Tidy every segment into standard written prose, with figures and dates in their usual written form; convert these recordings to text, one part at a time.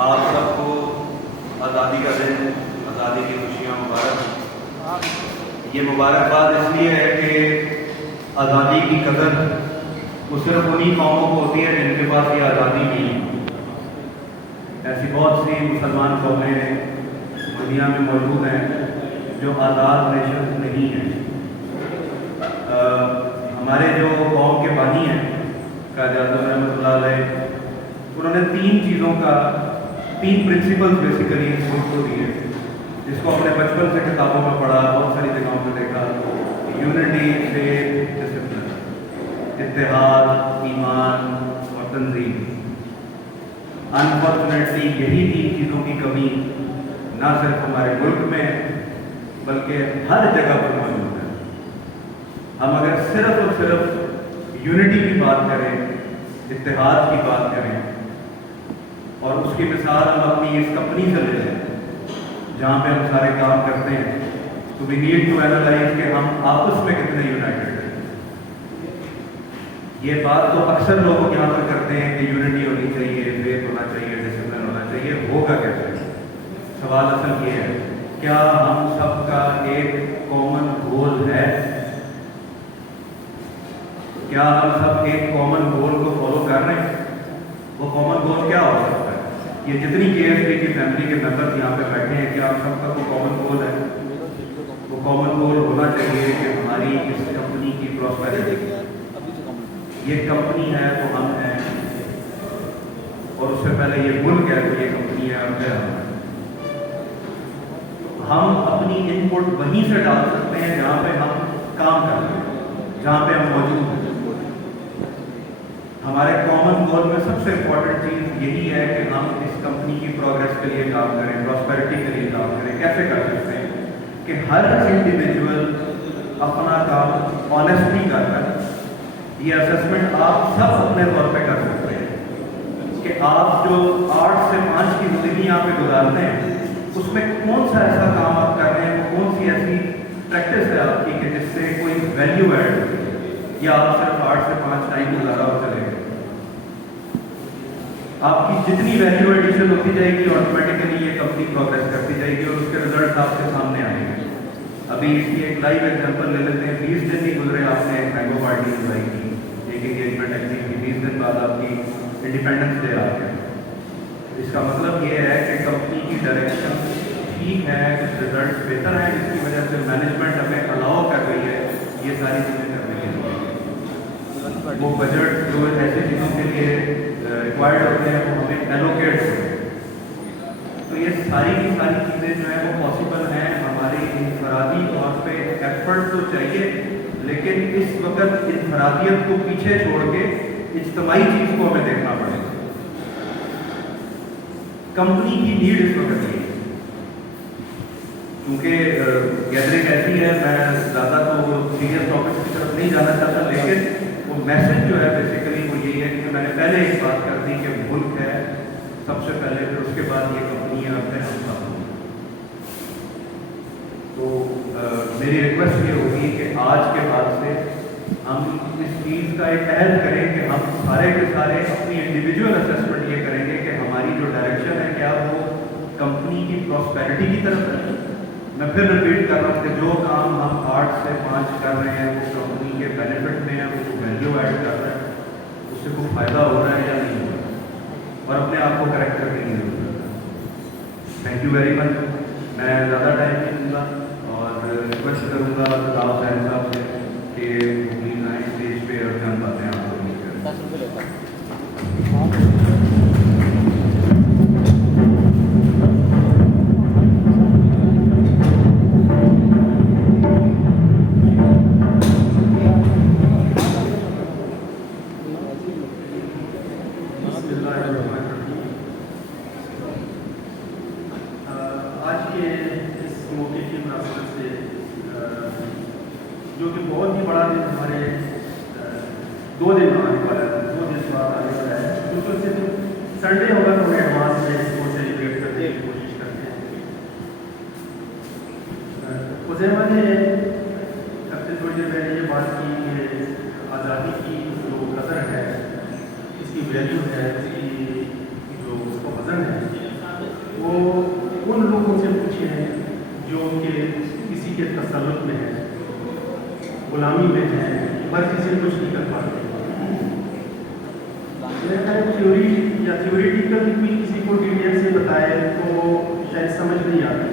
آپ سب کو آزادی کا دن، آزادی کی خوشیاں مبارک۔ یہ مبارکباد اس لیے ہے کہ آزادی کی قدر وہ صرف انہی قوموں کو ہوتی ہے جن کے پاس یہ آزادی نہیں ہے۔ ایسی بہت سی مسلمان قومیں دنیا میں موجود ہیں جو آزاد نیشن نہیں ہیں۔ ہمارے جو قوم کے بانی ہیں قائد اعظم رحمۃ اللہ علیہ، انہوں نے تین پرنسپلز بیسیکلی اس ملک کو دیے، جس کو ہم نے بچپن سے کتابوں میں پڑھا، بہت ساری جگہوں پہ دیکھا: یونٹی، فیتھ، ڈسپلن، اتحاد، ایمان اور تنظیم۔ انفارچونیٹلی یہی تین چیزوں کی کمی نہ صرف ہمارے ملک میں بلکہ ہر جگہ پر موجود ہے۔ ہم اگر صرف اور صرف یونٹی کی بات کریں، اتحاد کی بات کریں، اور اس کی مثال ہم اپنی اس کمپنی سے لے لیں جہاں پہ ہم سارے کام کرتے ہیں، تو وی نیڈ ٹو اینالائز کہ ہم آپس میں کتنے یونائٹڈ ہیں۔ یہ بات تو اکثر لوگ یہاں پر کرتے ہیں کہ یونٹی ہونی چاہیے، فیتھ ہونا چاہیے، ڈسپلن ہونا چاہیے، ہوگا کیسے؟ سوال اصل یہ ہے، کیا ہم سب کا ایک کامن گول ہے؟ کیا ہم سب ایک کامن گول کو فالو کر رہے ہیں؟ وہ کامن گول کیا ہو سکتا ہے؟ یہ جتنی KSK کی فیملی کے ممبرز یہاں پہ بیٹھے ہیں، کیا ہم سب کا کوئی کامن گول ہے؟ وہ کامن گول ہونا چاہیے کہ ہماری اس کمپنی کی پراسپیرٹی۔ یہ کمپنی ہے تو ہم ہیں، اور اس سے پہلے یہ ملک ہے تو یہ کمپنی ہے اور پھر ہم اپنی ان پٹ وہیں سے ڈال سکتے ہیں جہاں پہ ہم کام کرتے ہیں، جہاں پہ ہم موجود ہیں۔ ہمارے کامن گول میں سب سے امپورٹنٹ چیز یہی ہے کہ ہم اس کمپنی کی پروگریس کے لیے کام کریں، پراسپیرٹی کے لیے کام کریں۔ کیسے کر سکتے ہیں؟ کہ ہر انڈیویجول اپنا کام آنیسٹلی کر کر، یہ اسسمنٹ آپ سب اپنے طور پہ کر سکتے ہیں کہ آپ جو 8 سے 5 کی زندگی یہاں پہ گزارتے ہیں، اس میں کون سا ایسا کام آپ کر رہے ہیں، کون سی ایسی پریکٹس ہے آپ کی کہ جس سے کوئی ویلیو ایڈ ہوتی ہے، یا آپ صرف 8 سے 5 ٹائم گزارا ہو چلے گا۔ آپ کی جتنی ویلیو ایڈیشن ہوتی جائے گی، آٹومیٹیکلی یہ کمپنی پروگریس کرتی جائے گی اور اس کے رزلٹ آپ کے سامنے آئیں گے۔ ابھی اس کی ایک لائیو ایگزامپل لے لیتے ہیں۔ 20 دن نہیں گزرے، آپ نے ایک مینگو پارٹی انجوائے کی، ایک انگیجمنٹ ایکٹیو کی، 20 دن بعد آپ کی انڈیپینڈنس ڈے آ گیا۔ اس کا مطلب یہ ہے کہ کمپنی کی ڈائریکشن ٹھیک ہے، کچھ ریزلٹس بہتر ہیں، جس کی وجہ سے مینجمنٹ ہمیں الاؤ کر رہی ہے یہ ساری چیزیں کرنے کے لیے۔ وہ بجٹ جو ایسی چیزوں کے لیے ریکوائرڈ ہوتے ہیں وہ ہمیں ایلوکیٹ ہوتے ہیں۔ تو یہ ساری کی ساری چیزیں جو ہیں وہ پاسبل ہیں۔ ہماری انفرادی طور پہ ایفرٹ تو چاہیے، لیکن اس وقت انفرادیت کو پیچھے چھوڑ کے اجتماعی چیز کو ہمیں دیکھنا پڑے گا۔ کمپنی کی نیڈ اس وقت یہ ہے، کیونکہ گیدرنگ ایسی ہے، میں زیادہ تو سیریس ٹاپکس کی طرف نہیں جانا چاہتا، لیکن وہ میسج جو ہے بیسیکلی وہ یہی ہے کہ میں نے پہلے ایک بات کر دی کہ ملک ہے سب سے پہلے، پھر اس کے بعد یہ کمپنی ہے، اور پھر ہم سب۔ تو میری ریکویسٹ یہ ہوگی کہ آج کے بعد سے ہم اس چیز کا ایک عہد کریں کہ ہم سارے کے سارے اپنی انڈیویجول اسسمنٹ یہ کریں گے کہ ہماری جو ڈائریکشن ہے کیا وہ کمپنی کی پراسپیرٹی کی طرف ہے۔ میں پھر ریپیٹ کر رہا ہوں کہ جو کام ہم 8 سے 5 کر رہے ہیں وہ کمپنی کے بینیفٹ میں ہے، وہ ویلیو ایڈ کر رہا ہے، اس سے کوئی فائدہ ہو رہا ہے یا نہیں ہو رہا ہے، اور اپنے آپ کو کریکٹ کر کے نہیں ضرورت ہے۔ Thank you very much. میں زیادہ ٹائم نہیں دوں گا اور ریکویسٹ کروں گا راؤ صاحب سے کہ پلیز آئیں اسٹیج پہ اور چند باتیں آپ کو نہیں کریں۔ آج کے اس موقع کی مناسبت سے جو کہ بہت ہی بڑا دن ہمارے 2 دن آنے والا ہے، 2 دن بعد آنے والا ہے، کیونکہ اس دن سنڈے ہوگا تو ہم ایڈوانس میں اس کو سیلیبریٹ کرنے کی کوشش کرتے ہیں۔ خزیمہ نے اب سے تھوڑی دیر پہلے یہ بات کی کہ آزادی کی جو قدر ہے، اس کی ویلیو ہے، اس کی جو اس کو وزن ہے، وہ ان لوگوں سے پوچھیں جو کہ کسی کے تسلط میں ہیں، غلامی میں ہیں، مرضی سے کچھ نہیں کر پاتے۔ میرا خیال ہے تھیوری یا تھیوریٹیکل بھی کسی کو ڈیٹیل سے بتائے تو شاید سمجھ نہیں آتی۔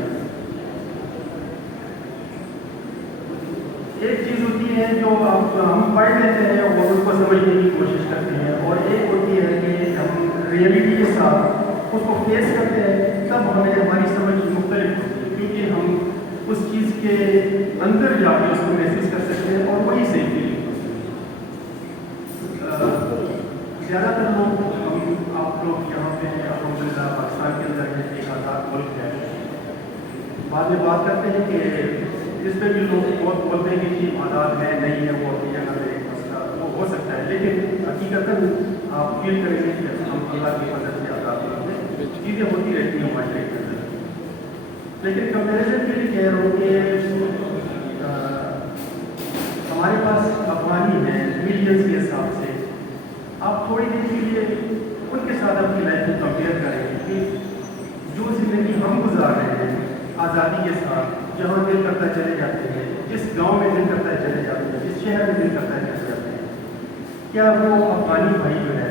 ایک چیز ہوتی ہے جو ہم پڑھ لیتے ہیں اور اس کو سمجھنے کی کوشش کرتے ہیں، اور ایک ہوتی ہے کہ ہم ریئلٹی کے ساتھ اس کو فیس کرتے ہیں، تب ہمیں ہماری سمجھ مختلف ہوتی ہے، کیونکہ ہم اس چیز کے اندر جا کے اس کو محسوس کر سکتے ہیں اور وہی صحیح فیلنگ ہوتی ہے۔ زیادہ تر لوگ آپ لوگ یہاں پہ الحمدللہ پاکستان کے اندر ہے، ایک آزاد ملک ہے، بعد میں بات کرتے ہیں کہ اس پہ بھی لوگ بہت بولتے ہیں کہ یہ آزاد ہے نہیں ہے، وہ اپنی جگہ پہ ایک مسئلہ وہ ہو سکتا ہے، لیکن حقیقتاً آپ فیل کریں گے کہ ہم اللہ کی مدد سے آزاد ہوتے ہیں، چیزیں ہوتی رہتی ہیں معاشرے کے اندر۔ لیکن کمپیریزن کے لیے کہہ رہا ہوں کہ ہمارے پاس افغانی ہیں ملینس کے حساب سے، آپ تھوڑی دیر کے لیے ان کے ساتھ اپنی لائف کو کمپیئر کریں کہ جو زندگی ہم گزار رہے ہیں آزادی کے ساتھ، جہاں دل کرتا چلے جاتے ہیں، جس گاؤں میں دل کرتا ہے چلے جاتے ہیں، جس شہر میں دل کرتا ہے چلے جاتے ہیں، کیا وہ افغانی بھائی جو ہے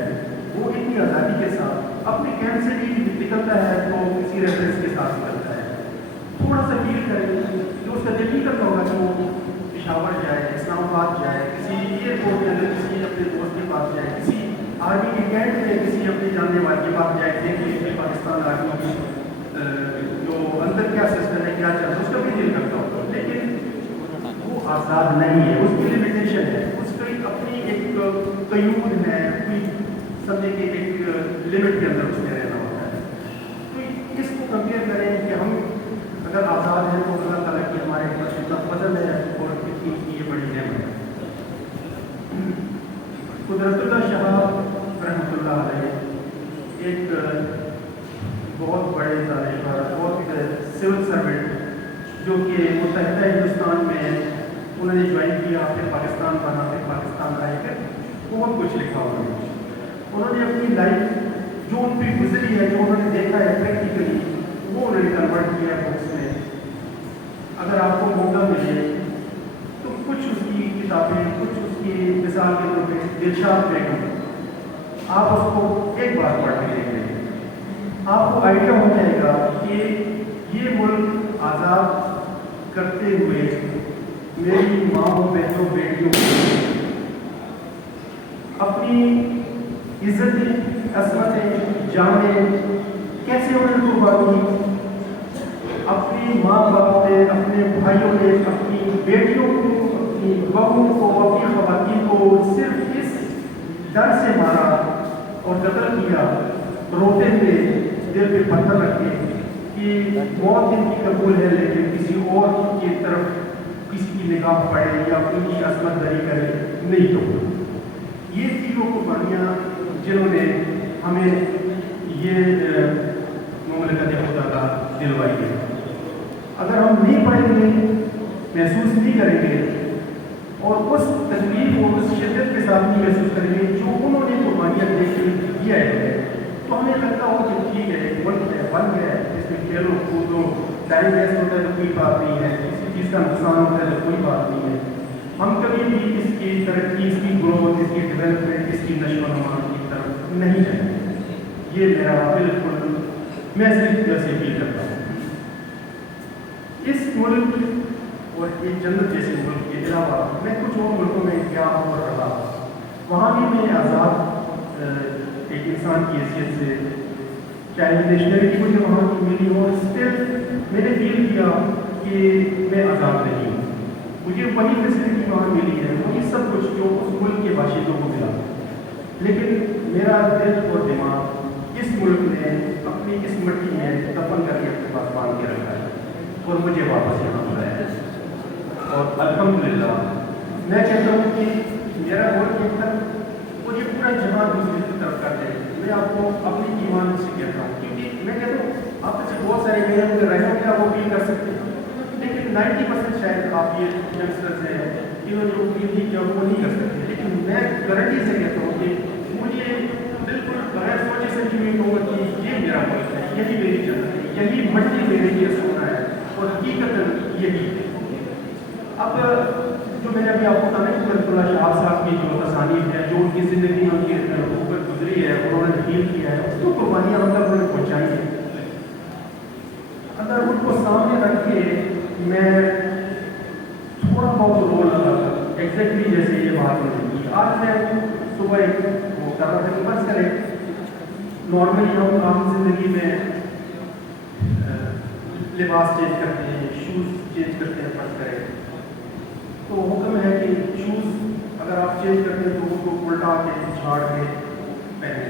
وہ اتنی آزادی کے ساتھ اپنے کیمپ سے بھی نکلتا ہے تو کسی ریفرنس کے ساتھ نکلتا ہے؟ تھوڑا سا فیل کریں، جو اس کا دل نہیں کرتا ہوگا کہ وہ پشاور جائے، اسلام آباد جائے، کسی ایئرپورٹ کے اندر کسی اپنے دوست کے پاس جائے، کسی آرمی کے کیمپ میں کسی اپنے جاننے والے کے پاس جائے، دیکھیں کہ پاکستان آرمی کی جو اندر کیا سسٹم ہے، کیا چل رہا ہے، اس کا بھی دل کرتا ہوگا، لیکن وہ آزاد نہیں ہے، اس کی لمیٹیشن ہے، اس کی اپنی ایک قیود ہے، کوئی سمجھے کہ ایک لمٹ کے اندر اس میں رہنا ہوتا ہے۔ تو اس کو کمپیئر کریں کہ ہم اگر آزاد ہیں تو اللہ تعالیٰ کی ہمارے پاس کتنا فضل ہے اور کتنی یہ بڑی نعمت ہے۔ قدرت اللہ شاہ رحمۃ اللہ علیہ ایک بہت بڑے دانشور، بہت سول سروینٹ، جو کہ متحدہ ہندوستان میں انہوں نے جوائن کیا، پھر پاکستان بنا، پھر پاکستان آئے کر بہت کچھ لکھا انہوں نے اپنی لائف جو ان پہ گزری ہے، جو انہوں نے دیکھا ہے پریکٹیکلی، وہ انہوں نے کنورٹ کیا ہے بکس میں۔ اگر آپ کو موقع ملے تو کچھ اس کی کتابیں، کچھ اس کی مثال کے طور پہ دلشاد بیگم، آپ اس کو ایک بار پڑھ کے دیکھ لیں، آپ کو آئیڈیا ہو جائے گا کہ یہ ملک آزاد کرتے ہوئے میری ماں بہنوں بیٹیوں اپنی عزتیں، عصمتیں، جانیں کیسے انہوں نے قربان کی، اپنی ماں باپ نے، اپنے بھائیوں نے، اپنی بیٹیوں کو، اپنی بہوؤں کو، اپنی خواتین کو صرف اس ڈر سے مارا اور قتل کیا، روتے ہوئے دل پہ پتھر رکھ کے کہ موت ان کی قبول ہے، لیکن کسی اور کی طرف کسی کی نگاہ پڑے یا ان کی عصمت دری کرے نہیں تو۔ یہ تھی وہ قربانیاں جنہوں نے ہمیں یہ مملکت خدا کا دلوائی ہے۔ اگر ہم نہیں پڑھیں گے، محسوس نہیں کریں گے اور اس تکلیف اور اس شدت کے ساتھ نہیں محسوس کریں گے جو انہوں نے قربانیاں دے کے دیا ہے، تو ہمیں لگتا ہو کہ ٹھیک ہے، ایک ملک ہے، بن گیا ہے، اس میں کھیلو کودو، ٹائم ویسٹ ہوتا ہے تو کوئی بات نہیں ہے، کسی چیز کا نقصان ہوتا ہے تو کوئی بات نہیں ہے، ہم کبھی بھی اس کی ترقی، اس کی گروتھ، اس کی ڈیولپمنٹ، اس کی نشو و نما کی طرف نہیں جائیں گے۔ یہ میرا بالکل، میں صرف ویسے فیل کرتا ہوں۔ اس ملک اور ایک جنت جیسے ملک کے علاوہ میں کچھ اور ملکوں میں کیا اور رہا، وہاں بھی میں آزاد ایک انسان کی حیثیت سے، چاہے نیشنلٹی مجھے وہاں کی ملی ہو، اسٹل میں نے فیل کیا کہ میں آزاد نہیں ہوں، مجھے وہی فیسلٹی وہاں ملی ہے، وہی سب کچھ جو اس ملک کے باشندوں کو ملا، لیکن میرا دل اور دماغ اس ملک نے اپنی اس مٹی میں دفن کر کے اپنے پاس باندھ کے رکھا ہے اور مجھے واپس یہاں بلایا ہے۔ اور الحمدللہ میں کہتا ہوں کہ میرا ملک ایک طرف اور یہ پورا جہاں دوسری طرف کر دے، میں آپ کو اپنی ایمان سے کہتا ہوں، کیونکہ میں کہتا ہوں آپ سے بہت سارے میرے اندر رہے ہوں گے، آپ وہ فیل کر سکتے ہیں، لیکن 90% شاید آپ یہ ینگسٹرز ہیں انہوں نے وہ فیل نہیں کیا، وہ نہیں کر سکتے، لیکن میں گارنٹی سے کہتا ہوں کہ مجھے بالکل بغیر سوچے سمجھے میں کہوں گا کہ یہ میرا ملک ہے، यही मेरी जन्नत है, यही मंजिल मेरे लिए सोना है, और हकीकत यही है। अब जो मैंने अभी आपको कहा कि अब्दुल्ला शाह साहब की जो तसानीफ है, जो उनकी ज़िंदगी में उनकी ऊपर गुजरी है, उन्होंने फील किया है, उसको कुर्बानियाँ हम तक उन्होंने पहुँचाई है। अगर उनको सामने रख के मैं थोड़ा बहुत रोल लगाता एग्जैक्टली जैसे ये बात नहीं की, आज मैं सुबह वो कर रहा था कि बस करें नॉर्मली हम आम जिंदगी में लिबास चेंज करते हैं, शूज़ चेंज करते हैं, फर्ज करें तो हुक्म है कि शूज़ अगर आप चेंज करते हैं तो उनको उल्टा के झाड़ के पहने,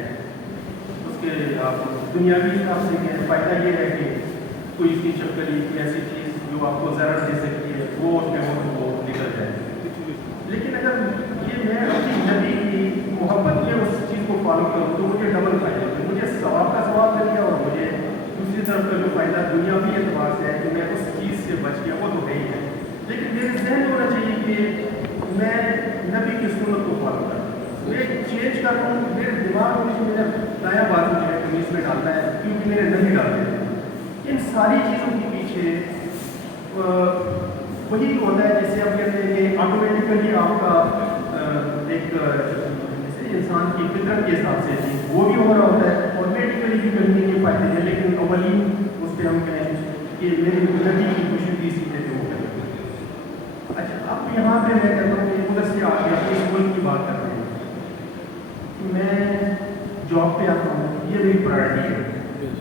उसके आप दुनियावी हिसाब से क्या फ़ायदा ये है कि कोई इसकी चपकली कोई ऐसी चीज़ जो आपको ज़रूरत दे सकती है वो उसमें हो तो वो निकल जाए। लेकिन अगर ये मैं अपनी नबी की मोहब्बत में उस चीज़ को फॉलो करूँ तो मुझे डबल फ़ायदा है, मुझे सवाब का सवाब मिल गया और मुझे दूसरी तरफ का जो फ़ायदा दुनियावी एतबार से है कि मैं उस चीज़ से बच गया, वो तो है ही है। लेकिन मेरे जहन में होना चाहिए कि मैं नबी की सुन्नत को फॉलो करूँ, मैं चेंज कर रहा हूँ, मेरे दिमाग में जो मेरा दायां बाजू जो है कमीज़ में डालता है क्योंकि मेरे नबी डालते हैं। इन सारी चीज़ों के पीछे वही होता है जिसे हम कहते हैं कि ऑटोमेटिकली आपका एक जैसे इंसान की फितरत के हिसाब से जी वो भी हो रहा होता है और मेडिकली भी करने के फायदे हैं, लेकिन अवली उस पर हम कहें कि मेरी नबी की खुशबू सीधे जो है। अच्छा, अब यहाँ पे मैं कहता हूँ कि उधर से आगे इस मुल्क की बात कर रहे हैं, मैं जॉब पे आता हूँ, ये मेरी प्रायोरिटी है।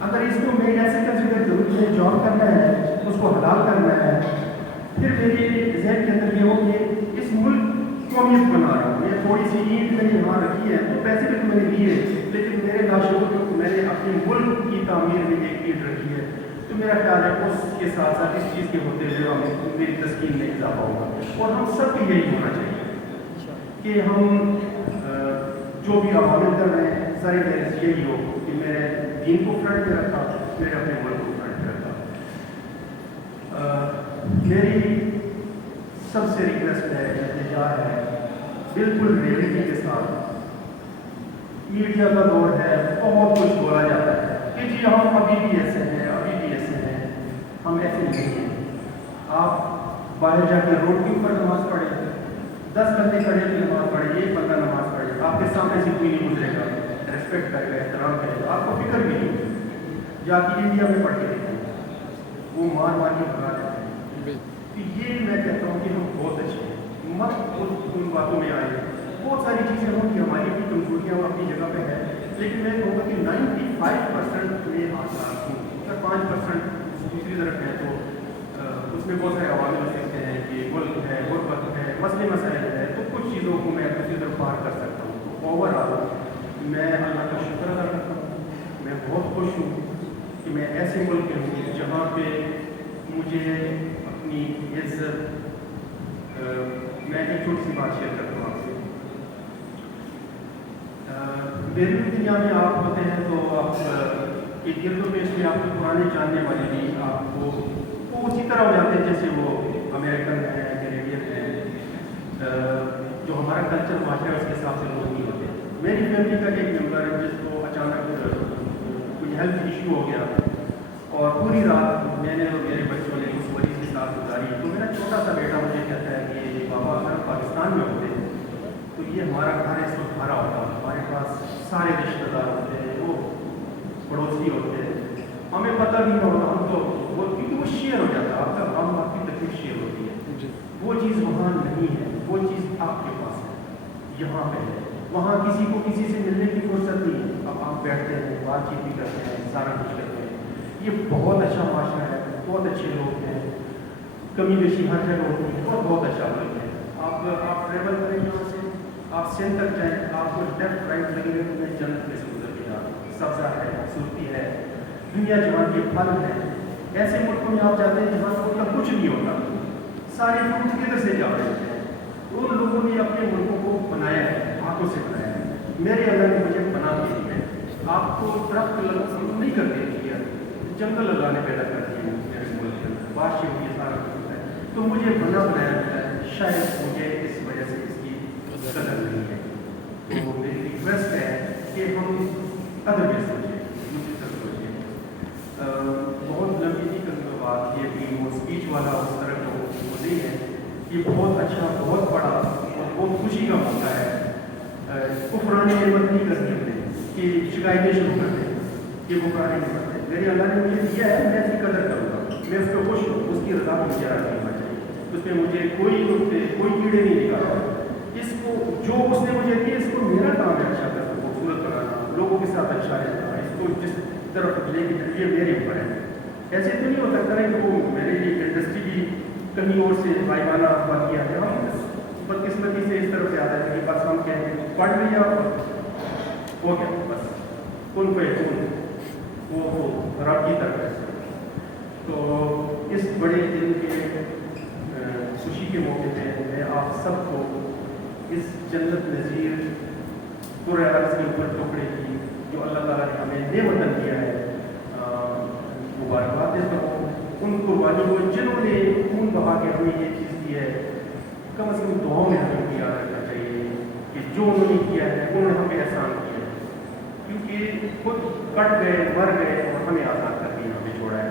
अगर इसको मैं ऐसे कंसिडर करूँ कि जॉब करना है, उसको हलाल करना है, फिर मेरे जहन के अंदर ये हो कि इस मुल्क कौमियत बना रहा हूँ, ये थोड़ी सी ईंट मैंने यहाँ रखी है तो पैसे भी तो मैंने दिए, लेकिन मेरे लाशों को मैंने अपने मुल्क की तामीर में एक ईंट रखी है, तो मेरा ख्याल है उसके साथ साथ इस चीज़ के होते हुए हमें मेरी तस्कीन में इजाफा होगा। और हम सब को यही होना चाहिए कि हम जो भी अवामिल कर रहे हैं सारे मेरे से यही हो कि मेरे दीन को फ्रंट में रखा, मेरे अपने मुल्क को फ्रंट में रखा। मेरी सबसे रिक्वेस्ट है, इल्तिजा है, बिल्कुल रियलिटी के साथ। मीडिया का दौर है, बहुत कुछ बोला जाता है कि जी हम अभी भी ऐसे हैं, अभी भी ऐसे हैं, हम ऐसे नहीं हैं। आप बाहर जाकर रोड के ऊपर नमाज पढ़े, 10 बंदे खड़े की नमाज पढ़े, एक बंदा नमाज पढ़े, आपके सामने से कोई नहीं गुजरेगा, रेस्पेक्ट करेगा, एहतराम करेगा, आपको फिक्र भी नहीं। जाके इंडिया में पढ़ के देखें, वो मार मार के भगा देते हैं। तो ये मैं कहता हूँ कि हम बहुत अच्छे हैं, मत उन बातों में आए। बहुत सारी चीज़ें हों कि हमारी भी कमजोरियाँ अपनी जगह पे है, लेकिन मैं कहूँगा कि 95% में आसार हूँ, अगर 5% दूसरी तरफ है तो उसमें बहुत सारे अवामिल हो सकते हैं कि मुल्क है, गुर्बत है, मसले मसाइल है, तो कुछ चीज़ों को मैं दूसरी तरफ पार कर सकता हूँ। तो ओवरऑल मैं अल्लाह का शुक्र अदा करता हूँ, मैं बहुत खुश हूँ कि मैं ऐसे मुल्क में हूँ जहाँ पे मुझे अपनी इज्जत मैं एक छोटी सी बात शेयर करता हूँ आपसे। मेरी दुनिया में आप होते हैं तो आप के गिरदो पेश में आपके पुराने जानने वाले भी आपको वो उसी तरह हो जाते हैं जैसे वो अमेरिकन है, कैनेडियन है, जो हमारा कल्चर माशरा है उसके हिसाब से लोग नहीं होते। मेरी फैमिली का एक मेम्बर है जिसको अचानक कोई हेल्थ इशू हो गया और पूरी रात मैंने और मेरे बच्चों ने उस मरीज के साथ गुजारी। तो मेरा छोटा सा बेटा मुझे कहता है कि बाबा अगर पाकिस्तान में होते तो ये हमारा घर इस वक्त भरा होता, हमारे पास सारे रिश्तेदार होते हैं, वो पड़ोसी होते हैं, हमें पता भी नहीं होता, हम तो वो क्योंकि वो शेयर हो जाता है, आपका हम आपकी तकलीफ शेयर होती है। वो चीज़ वहाँ नहीं है, वो चीज़ आपके पास है, यहाँ पे है। वहाँ किसी को किसी से मिलने की फुर्सत नहीं है, अब आप बैठते हैं, बातचीत भी करते हैं, सारा कुछ करते हैं। ये बहुत अच्छा माशरा है, बहुत अच्छे लोग हैं, कमी बेशी हर जगह होती है और बहुत अच्छा मुल्क है। आप ट्रेवल करें यहाँ से, आप सिंध तक जाएँ, आपको लेफ्ट राइट लगेगा तो मैं जन्नत में से गुजर के जा रहा हूँ। सब्ज़ा है, खूबसूरती है, दुनिया जहाँ के फल है। ऐसे मुल्कों में आप जाते हैं जहाँ उनका कुछ नहीं होता, सारे फ्रूट किधर से जा रहे हैं। उन लोगों ने अपने मुल्कों को बनाया है, हाथों से बनाया है। मेरे अल्लाह ने मुझे बना दी है। आपको दरख्त नहीं करते दिया, जंगल अल्लाह ने पैदा कर दिए मेरे मुल्क के अंदर, बादशाह हुई सारा कुछ है, तो मुझे बना बनाया गया है। शायद मुझे इस वजह से इसकी कदर नहीं है। तो मेरी रिक्वेस्ट है कि हम अदब में सोचें, मुझे सब सोचें। ये बहुत अच्छा, बहुत बड़ा और बहुत खुशी का मौका है। कुफरान नेमत नहीं करनी हमने कि शिकायतें शुरू कर दें कि कुफरान नहीं करते। मेरे अल्लाह ने मुझे दिया है, मैं इसकी कदर करूँगा, मैं उस पर खुश हूँ, उसकी रज़ा मुझे राज़ी होना चाहिए, उसमें मुझे कोई नुक्ते कोई कीड़े नहीं निकालना। इसको जो उसने मुझे दिया, इसको मेरा काम है अच्छा करना, खूबसूरत बनाना, लोगों के साथ अच्छा रहना, इसको जिस तरफ लेके ये मेरे ऊपर है। ऐसे तो नहीं हो सकता है कि वो मेरे लिए इंडस्ट्री भी कहीं और से भाईवाना बाकी आते हैं। हम बदकिस्मती से इस तरफ से आता है कि बस हम कहें पढ़ लिया हो गया, बस कौन पे वो रब की तरफ है। तो इस बड़े दिन के खुशी के मौके पे मैं आप सबको इस जन्नत नज़ीर पूरे अर्ज़ के ऊपर टुकड़े की जो अल्लाह ताला ने हमें नेमतन दिया है मुबारकबाद देता हूँ। उन कुर्बानियों को जिन्होंने खून बहा के हमें ये चीज़ दी है, कम से कम दुआओं में हमें किया रखना चाहिए कि जो उन्होंने किया है उन्होंने हमें एहसान किया है, क्योंकि खुद कट गए, मर गए और हमें आज़ाद करके यहाँ पे छोड़ा है।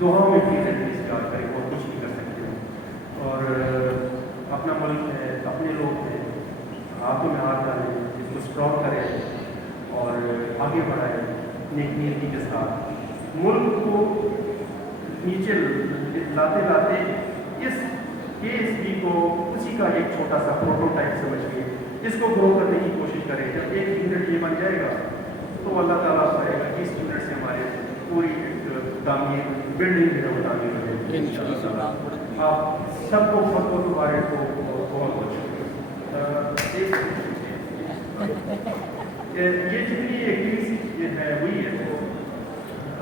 दुआओं में प्लीज़ एटलीस्ट याद करें, और कुछ नहीं कर सकते हो। और अपना मुल्क है, अपने लोग हैं, हाथों में हाथ डालें, इसको स्ट्रॉन्ग करें और आगे बढ़ाएं नेक नीति के साथ। मुल्क को नीचे लाते लाते इस KSB को उसी का एक छोटा सा प्रोटोटाइप समझिए, इसको ग्रो करने की कोशिश करें। जब एक यूनिट ये बन जाएगा तो अल्लाह ताला करेगा कि इस यूनिट से हमारे पूरी तामीर बिल्डिंग जो है वो तामीर हो जाएगी इंशाअल्लाह। आप सबको बहुत मुबारक हो, बहुत ये जितनी एक्टिविटी है हुई है वो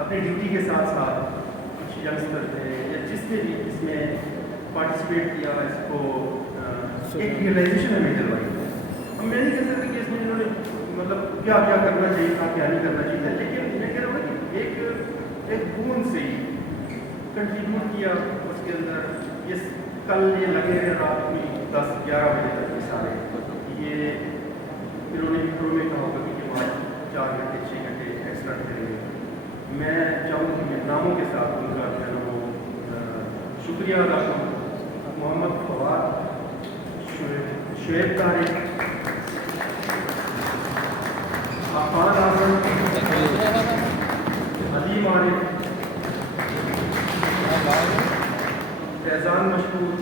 अपनी ड्यूटी के साथ साथ कुछ यंगस्टर थे या जिसने भी इसमें पार्टिसिपेट किया, इसको एक रियलाइजेशन हमें दिलवाई। हम मैं नहीं कह सकते कि इसमें इन्होंने मतलब क्या क्या करना चाहिए था, क्या नहीं करना चाहिए, लेकिन मैं कह रहा हूँ कि एक बूंद से ही कंट्रीब्यूट किया उसके अंदर। ये कल ये लगे हैं रात में 10-11 बजे तक ये सारे, ये इन्होंने इंट्रो में कहा होगा कि आज 4 घंटे 6 घंटे एक्स्ट्रा करेंगे। मैं चाहूँ कि मैं नामों के साथ उनका जो है वो शुक्रिया अदा करूँ। मोहम्मद फवाद, शुएब तारिक, आफान आजम, अली मारिफ, फैजान मशहूर,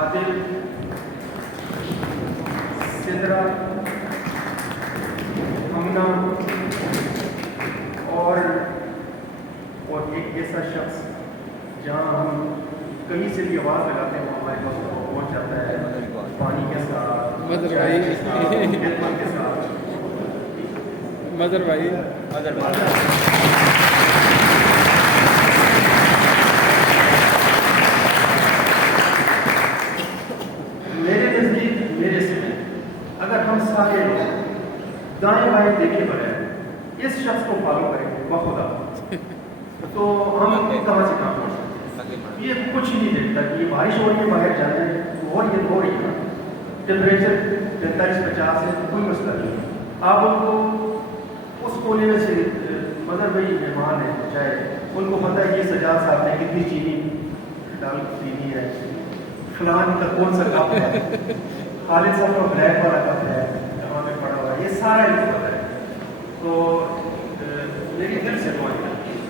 आदिल, सिदरा, हमना और एक ऐसा शख्स जहाँ हम कहीं से भी आवाज़ लगाते हैं वो हमारे पास पहुँच जाता है, पानी के साथ, चाय के साथ, खिदमत के साथ। मदर भाई मेरे नज़दीक, मेरे से अगर हम सारे लोग दाएं बाएं देखे बगैर इस शख्स को फॉलो करें बखुदा, तो हम कहाँ से कहाँ पहुँच सकते हैं। ये कुछ ही नहीं देखता कि ये बारिश हो रही है, बाहर जाना है, और ये हो रही है, टेम्परेचर 45-50 है, कोई मसला नहीं है। आप उनको उस कोने में से मदर भाई मेहमान है, चाहे उनको पता है कि सजाद साहब ने कितनी चीनी डाल पीनी है, फलान का कौन सा कप है, खालिद साहब का ब्लैक वाला कप है जहाँ पे पड़ा हुआ है, ये सारा इनको पता है। तो मेरी दिल से दुआ है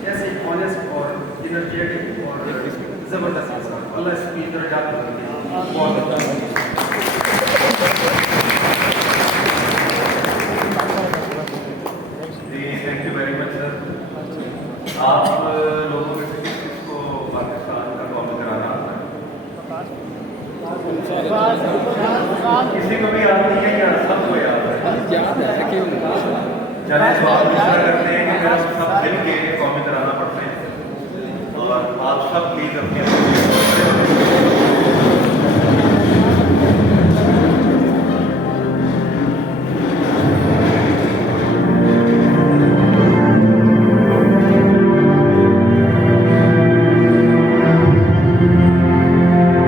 ऐसे ऑनेस्ट और एनर्जेटिक और ज़बरदस्त इंसान अल्लाह इसकी दर्जात बहुत जी, thank you very much sir. आप लोगों में से किसको पाकिस्तान का कॉल कराना आता है? किसी को भी याद नहीं है या सबको याद है? चलिए तो आप इस तरह करते हैं कि फिर हम सब मिल के कॉल कराना पड़ते हैं, और आप सब प्लीज अपने